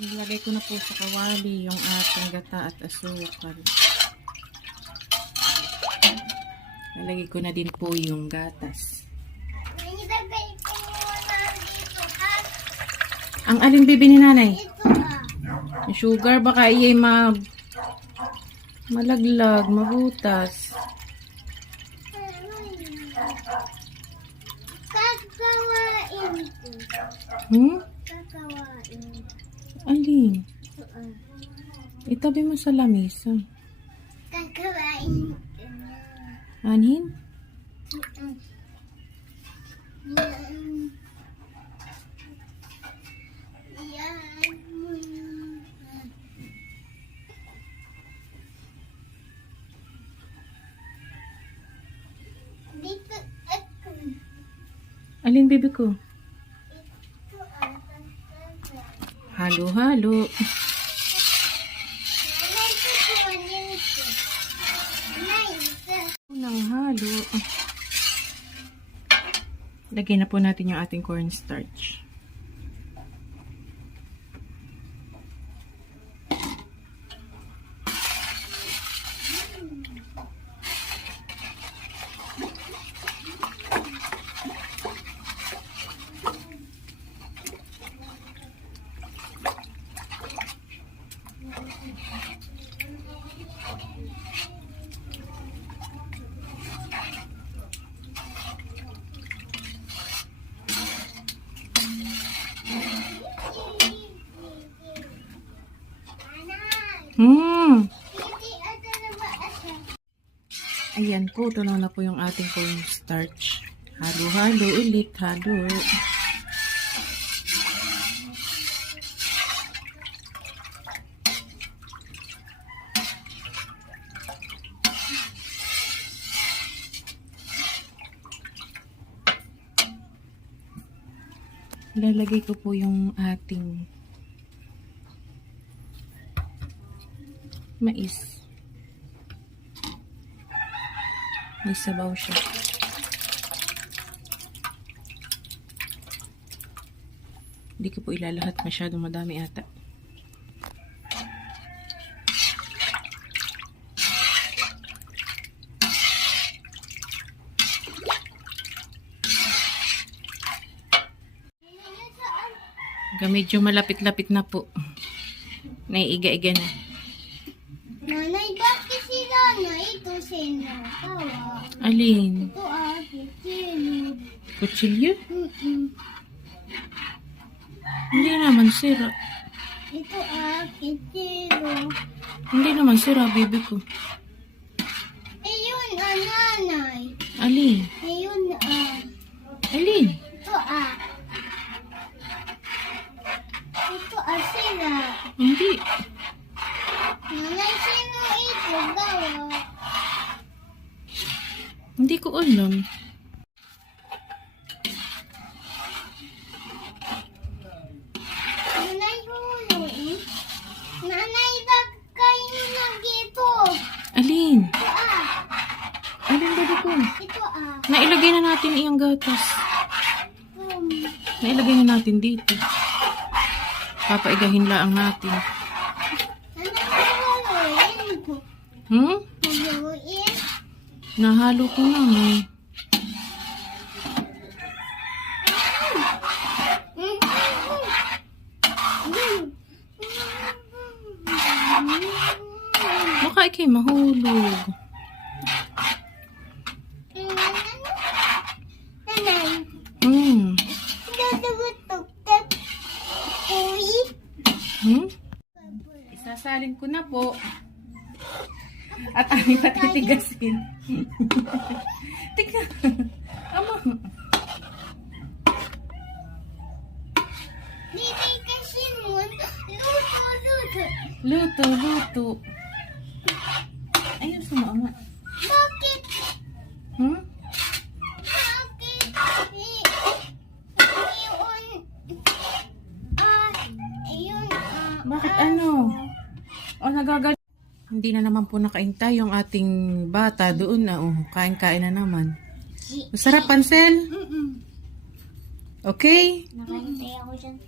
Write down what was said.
Nilagay ko na po sa kawali yung ating gata at asukal. Nilagay ko na din po yung gatas. Nilagay ko muna dito, ha? Ang alin bibi ni nanay? Ito, ah. Yung sugar baka iyay malaglag, mabutas. Kakawain ko. Kakawain. Alin? Ito, ah. Itabi mo sa lamesa. Kakawain ko na. Anin? Yan. Yan. Dito ako. Alin bibi ko? Ito ah. Halo-halo. Nanay ko kumanin ko. Nanay, ito. Unang halo. Lagyan na po natin yung ating cornstarch. Ayan po, tunaw na po yung ating cornstarch. Halo-halo ulit, halo. Lalagay ko po yung ating mais. May sabaw siya. Hindi ko po ilalahat, masyadong madami ata. Medyo malapit-lapit na po. Naiiga-iga na. Nanay, bakit si Nanay? Ito sino? Tawa. Alin? Ito ah, sino? Kutsilyo? Hindi naman sira. Ito ah, sino? Hindi naman sira, baby ko. Ayun ah, Nanay. Alin? Ayun ah. Alin? Ito ah. Ito ah, sila. Hindi. Nanay, sino ito? Gawa. Hindi ko alam. Nanay, hulo eh. Nanay, dagkay mo na dito. Alin? Ito ah. Alin, baby ko? Ito ah. Nailagay na natin iyang gatas. Nailagay na natin dito. Papaigahin lang natin. Nanay, huloin ko. Huloin. Nahalo ko na eh. Baka ikay mahulog. Nanay, dadagutugtag. Uy. Isasalin ko na po. At aming patitigasin. Tika. Ama. Bibig kasi mo, luto. Luto. Ayun, sumama. Bakit? Bakit? Ayun. Bakit ano? O nagagal. Hindi na naman po nakaintay yung ating bata doon na. Oh, kain-kain na naman. Masarap, Pansel? Okay? Nakahintay ako dyan.